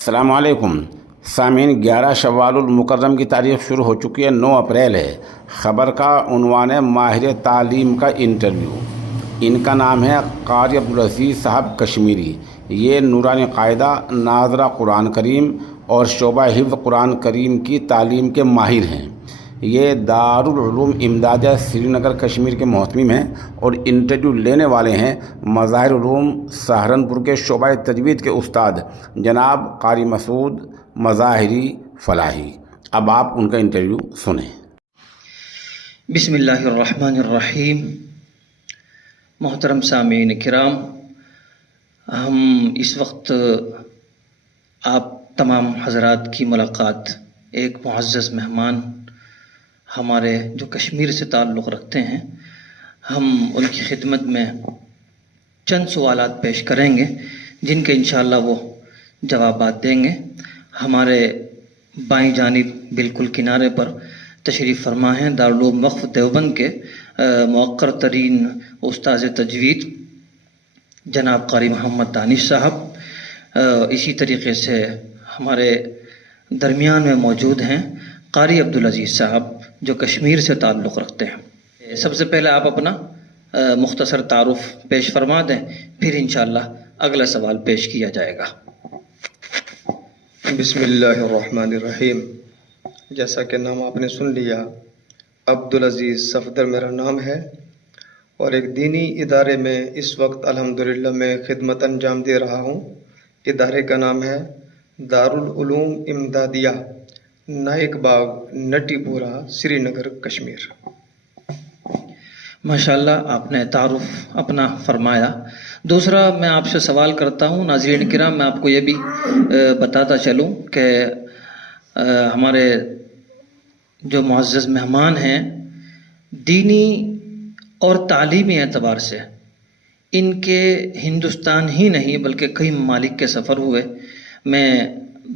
السلام علیکم سامعین، 11 شوال المکرم کی تاریخ شروع ہو چکی ہے، 9 اپریل ہے۔ خبر کا عنوان ہے ماہر تعلیم کا انٹرویو۔ ان کا نام ہے قاری عبدالعزیز صاحب کشمیری۔ یہ نورانی قاعدہ، ناظرہ قرآن کریم اور شعبہ حفظ قرآن کریم کی تعلیم کے ماہر ہیں۔ یہ دارالعلوم امدادیہ سری نگر کشمیر کے محتمم ہیں اور انٹرویو لینے والے ہیں مظاہر علوم سہارنپور کے شعبہ تجوید کے استاد جناب قاری مسعود مظاہری فلاحی۔ اب آپ ان کا انٹرویو سنیں۔ بسم اللہ الرحمن الرحیم۔ محترم سامعین کرام، ہم اس وقت آپ تمام حضرات کی ملاقات ایک معزز مہمان ہمارے جو کشمیر سے تعلق رکھتے ہیں، ہم ان کی خدمت میں چند سوالات پیش کریں گے جن کے انشاءاللہ وہ جوابات دیں گے۔ ہمارے بائیں جانب بالکل کنارے پر تشریف فرما ہیں دارالعلوم وقف دیوبند کے موقر ترین استاذ تجوید جناب قاری محمد دانش صاحب۔ اسی طریقے سے ہمارے درمیان میں موجود ہیں قاری عبدالعزیز صاحب جو کشمیر سے تعلق رکھتے ہیں۔ سب سے پہلے آپ اپنا مختصر تعارف پیش فرما دیں، پھر انشاءاللہ اگلا سوال پیش کیا جائے گا۔ بسم اللہ الرحمن الرحیم۔ جیسا کہ نام آپ نے سن لیا، عبدالعزیز صفدر میرا نام ہے اور ایک دینی ادارے میں اس وقت الحمدللہ میں خدمت انجام دے رہا ہوں۔ ادارے کا نام ہے دارالعلوم امدادیہ، نائک باغ، نٹی پورہ، سری نگر، کشمیر۔ ماشاءاللہ، آپ نے تعارف اپنا فرمایا۔ دوسرا میں آپ سے سوال کرتا ہوں، ناظرین کرام، میں آپ کو یہ بھی بتاتا چلوں کہ ہمارے جو معزز مہمان ہیں دینی اور تعلیمی اعتبار سے ان کے ہندوستان ہی نہیں بلکہ کئی ممالک کے سفر ہوئے۔ میں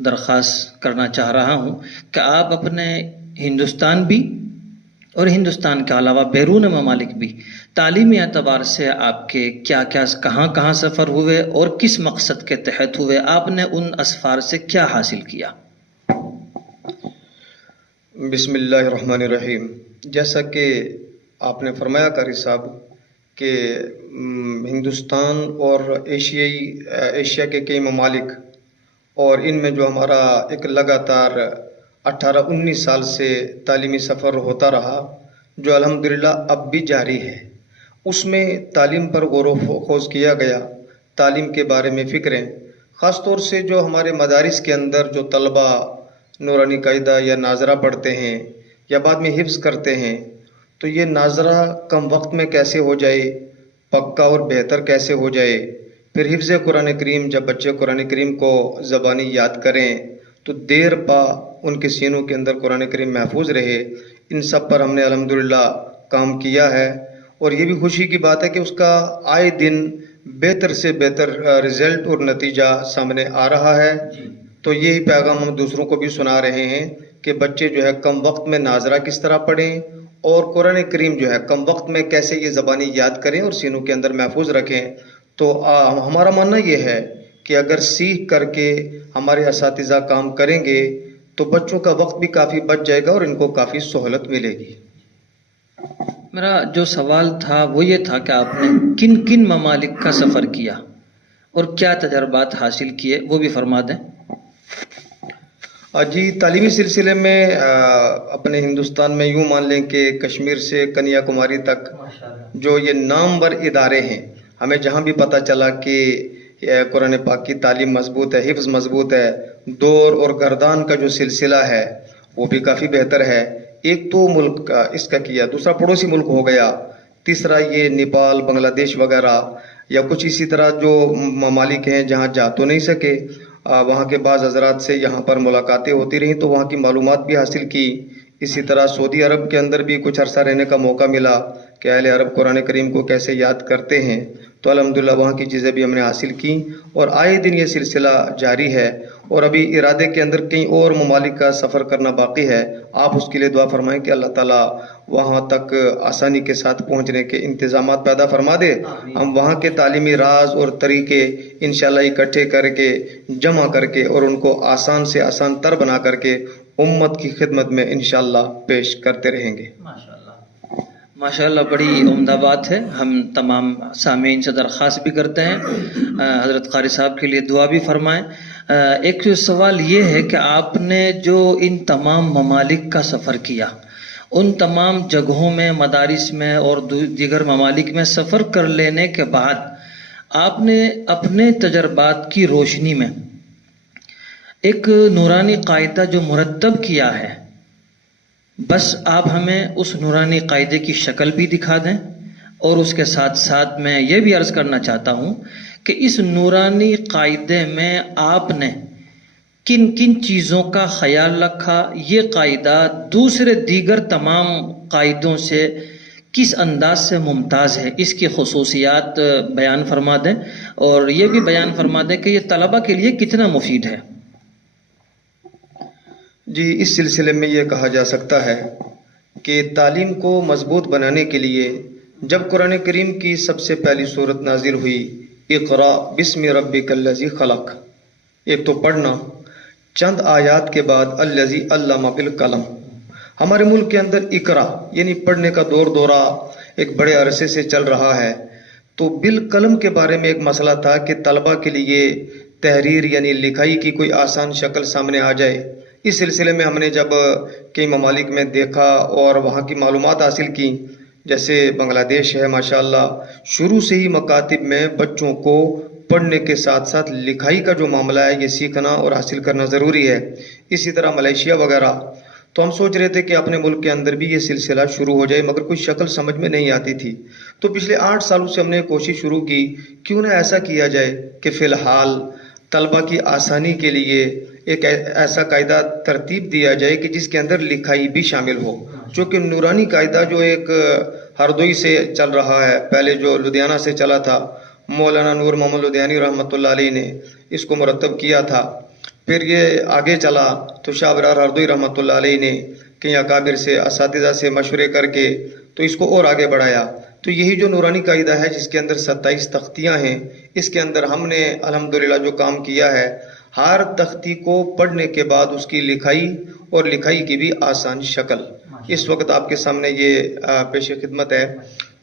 درخواست کرنا چاہ رہا ہوں کہ آپ اپنے ہندوستان بھی اور ہندوستان کے علاوہ بیرون ممالک بھی تعلیمی اعتبار سے آپ کے کہاں سفر ہوئے اور کس مقصد کے تحت ہوئے، آپ نے ان اسفار سے کیا حاصل کیا؟ بسم اللہ الرحمن الرحیم۔ جیسا کہ آپ نے فرمایا قاری صاحب کہ ہندوستان اور ایشیا کے کئی ممالک، اور ان میں جو ہمارا ایک لگاتار 18-19 سال سے تعلیمی سفر ہوتا رہا جو الحمدللہ اب بھی جاری ہے، اس میں تعلیم پر غور و خوض کیا گیا، تعلیم کے بارے میں فکریں، خاص طور سے جو ہمارے مدارس کے اندر جو طلبہ نورانی قاعدہ یا ناظرہ پڑھتے ہیں یا بعد میں حفظ کرتے ہیں، تو یہ ناظرہ کم وقت میں کیسے ہو جائے، پکا اور بہتر کیسے ہو جائے، پھر حفظ قرآن کریم جب بچے قرآن کریم کو زبانی یاد کریں تو دیر پا ان کے سینوں کے اندر قرآن کریم محفوظ رہے، ان سب پر ہم نے الحمدللہ کام کیا ہے۔ اور یہ بھی خوشی کی بات ہے کہ اس کا آئے دن بہتر سے بہتر رزلٹ اور نتیجہ سامنے آ رہا ہے۔ تو یہی پیغام ہم دوسروں کو بھی سنا رہے ہیں کہ بچے جو ہے کم وقت میں ناظرہ کس طرح پڑھیں اور قرآن کریم جو ہے کم وقت میں کیسے یہ زبانی یاد کریں اور سینوں کے اندر محفوظ رکھیں۔ تو ہمارا ماننا یہ ہے کہ اگر سیکھ کر کے ہمارے اساتذہ کام کریں گے تو بچوں کا وقت بھی کافی بچ جائے گا اور ان کو کافی سہولت ملے گی۔ میرا جو سوال تھا وہ یہ تھا کہ آپ نے کن کن ممالک کا سفر کیا اور کیا تجربات حاصل کیے، وہ بھی فرما دیں۔ جی، تعلیمی سلسلے میں اپنے ہندوستان میں یوں مان لیں کہ کشمیر سے کنیا کماری تک جو یہ نامور ادارے ہیں، ہمیں جہاں بھی پتہ چلا کہ قرآن پاک کی تعلیم مضبوط ہے، حفظ مضبوط ہے، دور اور گردان کا جو سلسلہ ہے وہ بھی کافی بہتر ہے۔ ایک تو ملک کا اس کا کیا، دوسرا پڑوسی ملک ہو گیا، تیسرا یہ نیپال، بنگلہ دیش وغیرہ یا کچھ اسی طرح جو ممالک ہیں جہاں جا تو نہیں سکے، وہاں کے بعض حضرات سے یہاں پر ملاقاتیں ہوتی رہیں تو وہاں کی معلومات بھی حاصل کی۔ اسی طرح سعودی عرب کے اندر بھی کچھ عرصہ رہنے کا موقع ملا کہ اہل عرب قرآن کریم کو کیسے یاد کرتے ہیں، تو الحمدللہ وہاں کی چیزیں بھی ہم نے حاصل کی اور آئے دن یہ سلسلہ جاری ہے۔ اور ابھی ارادے کے اندر کئی اور ممالک کا سفر کرنا باقی ہے. آپ اس کے لیے دعا فرمائیں کہ اللہ تعالیٰ وہاں تک آسانی کے ساتھ پہنچنے کے انتظامات پیدا فرما دے. ہم وہاں کے تعلیمی راز اور طریقے انشاءاللہ اکٹھے کر کے جمع کر کے اور ان کو آسان سے آسان تر بنا کر کے امت کی خدمت میں انشاءاللہ پیش کرتے رہیں گے. ماشاءاللہ بڑی عمدہ بات ہے. ہم تمام سامعین سے درخواست بھی کرتے ہیں حضرت قاری صاحب کے لیے دعا بھی فرمائیں. ایک سوال یہ ہے کہ آپ نے جو ان تمام ممالک کا سفر کیا، ان تمام جگہوں میں، مدارس میں اور دیگر ممالک میں سفر کر لینے کے بعد آپ نے اپنے تجربات کی روشنی میں ایک نورانی قاعدہ جو مرتب کیا ہے، بس آپ ہمیں اس نورانی قاعدے کی شکل بھی دکھا دیں، اور اس کے ساتھ ساتھ میں یہ بھی عرض کرنا چاہتا ہوں کہ اس نورانی قاعدے میں آپ نے کن کن چیزوں کا خیال رکھا، یہ قاعدہ دوسرے دیگر تمام قاعدوں سے کس انداز سے ممتاز ہے، اس کی خصوصیات بیان فرما دیں، اور یہ بھی بیان فرما دیں کہ یہ طلبہ کے لیے کتنا مفید ہے. جی، اس سلسلے میں یہ کہا جا سکتا ہے کہ تعلیم کو مضبوط بنانے کے لیے جب قرآن کریم کی سب سے پہلی سورت نازل ہوئی، اقرا بسم ربک الذی خلق، ایک تو پڑھنا، چند آیات کے بعد الذی علم بالقلم. ہمارے ملک کے اندر اقرا یعنی پڑھنے کا دورہ ایک بڑے عرصے سے چل رہا ہے. تو بالقلم کے بارے میں ایک مسئلہ تھا کہ طلبہ کے لیے تحریر یعنی لکھائی کی کوئی آسان شکل سامنے آ جائے. اس سلسلے میں ہم نے جب کئی ممالک میں دیکھا اور وہاں کی معلومات حاصل کی، جیسے بنگلہ دیش ہے، ماشاءاللہ شروع سے ہی مکاتب میں بچوں کو پڑھنے کے ساتھ ساتھ لکھائی کا جو معاملہ ہے یہ سیکھنا اور حاصل کرنا ضروری ہے. اسی طرح ملیشیا وغیرہ. تو ہم سوچ رہے تھے کہ اپنے ملک کے اندر بھی یہ سلسلہ شروع ہو جائے، مگر کوئی شکل سمجھ میں نہیں آتی تھی. تو پچھلے 8 سالوں سے ہم نے کوشش شروع کی، کیوں نہ ایسا کیا جائے کہ فی الحال طلبہ کی آسانی کے لیے ایک ایسا قاعدہ ترتیب دیا جائے کہ جس کے اندر لکھائی بھی شامل ہو. چونکہ نورانی قاعدہ جو ایک ہردوئی سے چل رہا ہے، پہلے جو لدھیانہ سے چلا تھا، مولانا نور محمد لدھیانی رحمۃ اللہ علیہ نے اس کو مرتب کیا تھا. پھر یہ آگے چلا تو شاہ ابرار ہردوئی رحمۃ اللہ علیہ نے کئی اکابر سے، اساتذہ سے مشورے کر کے تو اس کو اور آگے بڑھایا. تو یہی جو نورانی قاعدہ ہے جس کے اندر 27 تختیاں ہیں، اس کے اندر ہم نے الحمدللہ جو کام کیا ہے، ہر تختی کو پڑھنے کے بعد اس کی لکھائی اور لکھائی کی بھی آسان شکل اس وقت آپ کے سامنے یہ پیش خدمت ہے.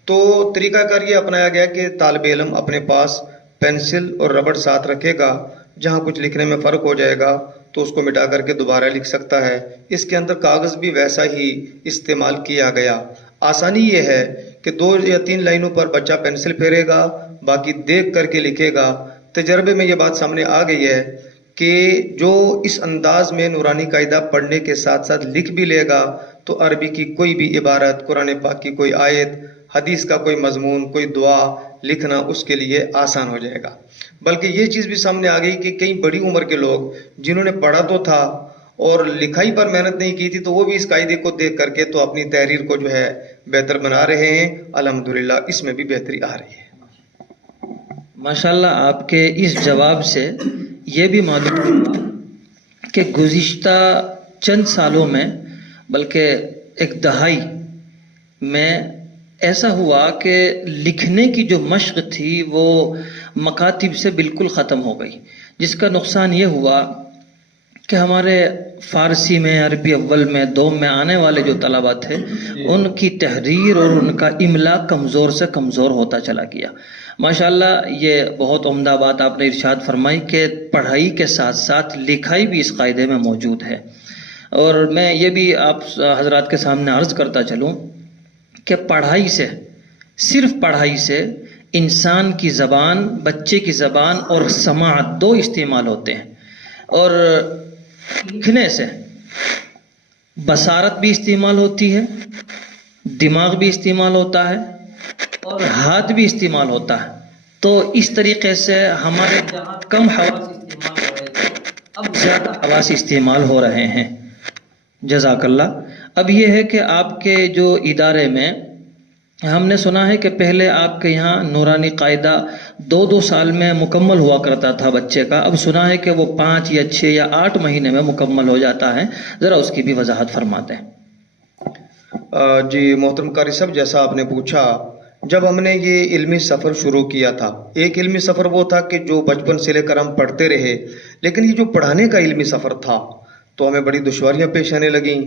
تو طریقہ کار یہ اپنایا گیا کہ طالب علم اپنے پاس پینسل اور ربڑ ساتھ رکھے گا، جہاں کچھ لکھنے میں فرق ہو جائے گا تو اس کو مٹا کر کے دوبارہ لکھ سکتا ہے. اس کے اندر کاغذ بھی ویسا ہی استعمال کیا گیا. آسانی یہ ہے کہ 2 یا 3 لائنوں پر بچہ پینسل پھیرے گا، باقی دیکھ کر کے لکھے گا. تجربے میں یہ بات سامنے آ گئی ہے کہ جو اس انداز میں نورانی قاعدہ پڑھنے کے ساتھ ساتھ لکھ بھی لے گا تو عربی کی کوئی بھی عبارت، قرآن پاک کی کوئی آیت، حدیث کا کوئی مضمون، کوئی دعا لکھنا اس کے لیے آسان ہو جائے گا. بلکہ یہ چیز بھی سامنے آ گئی کہ کئی بڑی عمر کے لوگ جنہوں نے پڑھا تو تھا اور لکھائی پر محنت نہیں کی تھی، تو وہ بھی اس قاعدے کو دیکھ کر کے تو اپنی تحریر کو جو ہے بہتر بنا رہے ہیں. الحمدللہ اس میں بھی بہتری آ رہی ہے. ماشاءاللہ آپ کے اس جواب سے یہ بھی معلوم ہوا کہ گزشتہ چند سالوں میں، بلکہ ایک دہائی میں ایسا ہوا کہ لکھنے کی جو مشق تھی وہ مکاتب سے بالکل ختم ہو گئی، جس کا نقصان یہ ہوا کہ ہمارے فارسی میں، عربی اول میں، دوم میں آنے والے جو طلبہ تھے ان کی تحریر اور ان کا املا کمزور سے کمزور ہوتا چلا گیا. ماشاءاللہ یہ بہت عمدہ بات آپ نے ارشاد فرمائی کہ پڑھائی کے ساتھ ساتھ لکھائی بھی اس قاعدے میں موجود ہے. اور میں یہ بھی آپ حضرات کے سامنے عرض کرتا چلوں کہ پڑھائی سے، صرف پڑھائی سے انسان کی زبان، بچے کی زبان اور سماعت 2 استعمال ہوتے ہیں، اور لکھنے سے بصارت بھی استعمال ہوتی ہے، دماغ بھی استعمال ہوتا ہے اور ہاتھ بھی استعمال ہوتا ہے. تو اس طریقے سے ہمارے جہاں کم حواس استعمال ہو رہے تھے اب زیادہ حواس استعمال ہو رہے ہیں. جزاک اللہ. اب یہ ہے کہ آپ کے جو ادارے میں ہم نے سنا ہے کہ پہلے آپ کے یہاں نورانی قاعدہ 2 سال میں مکمل ہوا کرتا تھا بچے کا، اب سنا ہے کہ وہ 5 یا 6 یا 8 مہینے میں مکمل ہو جاتا ہے، ذرا اس کی بھی وضاحت فرما دیں۔ جی محترم قاری صاحب، جیسا آپ نے پوچھا، جب ہم نے یہ علمی سفر شروع کیا تھا، ایک علمی سفر وہ تھا کہ جو بچپن سے لے کر ہم پڑھتے رہے، لیکن یہ جو پڑھانے کا علمی سفر تھا تو ہمیں بڑی دشواریاں پیش آنے لگیں،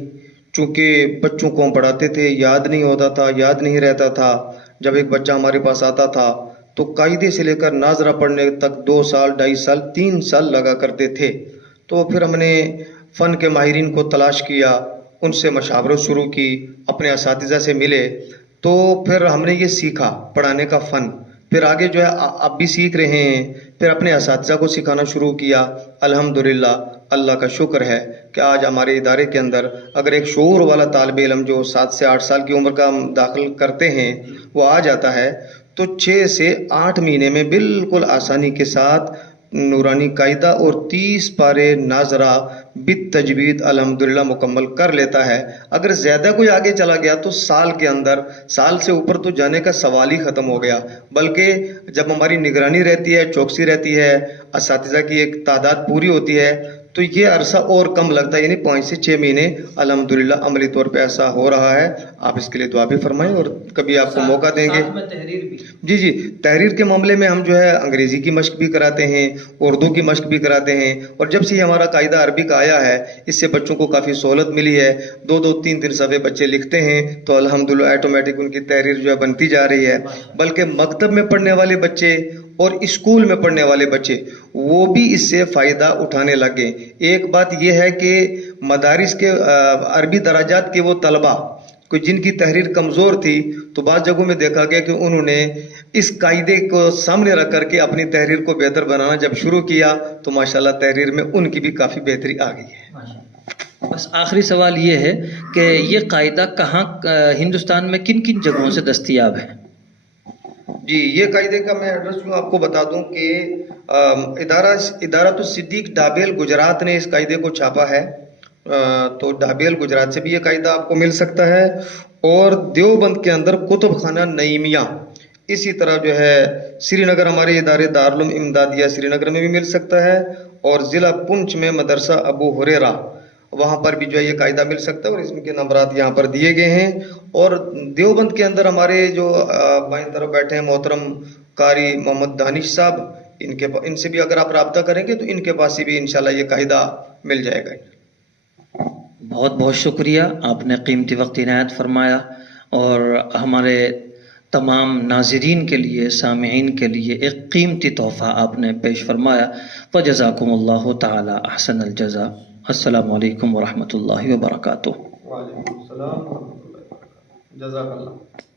چونکہ بچوں کو ہم پڑھاتے تھے، یاد نہیں ہوتا تھا، یاد نہیں رہتا تھا۔ جب ایک بچہ ہمارے پاس آتا تھا تو قاعدے سے لے کر ناظرہ پڑھنے تک 2 سال، 2.5 سال، 3 سال لگا کرتے تھے۔ تو پھر ہم نے فن کے ماہرین کو تلاش کیا، ان سے مشاورت شروع کی، اپنے اساتذہ سے ملے، تو پھر ہم نے یہ سیکھا پڑھانے کا فن۔ پھر آگے جو ہے اب بھی سیکھ رہے ہیں، پھر اپنے اساتذہ کو سکھانا شروع کیا۔ الحمدللہ، اللہ کا شکر ہے کہ آج ہمارے ادارے کے اندر اگر ایک شعور والا طالب علم جو 7 سے 8 سال کی عمر کا ہم داخل کرتے ہیں وہ آ جاتا ہے تو 6 سے 8 مہینے میں بالکل آسانی کے ساتھ نورانی قاعدہ اور 30 پارے ناظرہ بالتجوید الحمدللہ مکمل کر لیتا ہے۔ اگر زیادہ کوئی آگے چلا گیا تو سال کے اندر، سال سے اوپر تو جانے کا سوال ہی ختم ہو گیا، بلکہ جب ہماری نگرانی رہتی ہے، چوکسی رہتی ہے، اساتذہ کی ایک تعداد پوری ہوتی ہے تو یہ عرصہ اور کم لگتا ہے، یعنی 5 سے 6 مہینے الحمدللہ عملی طور پہ ایسا ہو رہا ہے۔ آپ اس کے لیے دعا بھی فرمائیں اور کبھی آپ کو موقع دیں گے۔ جی تحریر کے معاملے میں ہم جو ہے انگریزی کی مشق بھی کراتے ہیں، اردو کی مشق بھی کراتے ہیں، اور جب سے ہمارا قاعدہ عربی کا آیا ہے اس سے بچوں کو کافی سہولت ملی ہے۔ 2 3 صفحے بچے لکھتے ہیں تو الحمدللہ آٹومیٹک ان کی تحریر جو ہے بنتی جا رہی ہے، بلکہ مکتب میں پڑھنے والے بچے اور اسکول میں پڑھنے والے بچے وہ بھی اس سے فائدہ اٹھانے لگے۔ ایک بات یہ ہے کہ مدارس کے عربی دراجات کے وہ طلبہ کوئی جن کی تحریر کمزور تھی تو بعض جگہوں میں دیکھا گیا کہ انہوں نے اس قاعدے کو سامنے رکھ کر کے اپنی تحریر کو بہتر بنانا جب شروع کیا تو ماشاءاللہ تحریر میں ان کی بھی کافی بہتری آ گئی ہے۔ بس آخری سوال یہ ہے کہ یہ قاعدہ کہاں ہندوستان میں کن کن جگہوں سے دستیاب ہے؟ جی یہ قاعدے کا میں ایڈریس جو آپ کو بتا دوں کہ ادارۃ الصدیق ڈابیل گجرات نے اس قاعدے کو چھاپا ہے، تو ڈابیل گجرات سے بھی یہ قاعدہ آپ کو مل سکتا ہے، اور دیوبند کے اندر کتب خانہ نعیمیہ، اسی طرح جو ہے سری نگر ہمارے ادارے دارالعلوم امدادیہ سری نگر میں بھی مل سکتا ہے، اور ضلع پونچھ میں مدرسہ ابو ہریرہ وہاں پر بھی جو ہے یہ قاعدہ مل سکتا ہے، اور اس کے نمبرات یہاں پر دیے گئے ہیں۔ اور دیوبند کے اندر ہمارے جو بائیں طرف بیٹھے ہیں محترم قاری محمد دانش صاحب، ان سے بھی اگر آپ رابطہ کریں گے تو ان کے پاس بھی انشاءاللہ یہ قاعدہ مل جائے گا۔ بہت بہت شکریہ، آپ نے قیمتی وقت عنایت فرمایا اور ہمارے تمام ناظرین کے لیے، سامعین کے لیے ایک قیمتی تحفہ آپ نے پیش فرمایا۔ فجزاکم اللہ تعالی احسن الجزا۔ السلام علیکم ورحمۃ اللہ وبرکاتہ۔ وعلیکم السلام ورحمۃ اللہ وبرکاتہ۔ جزاک اللہ۔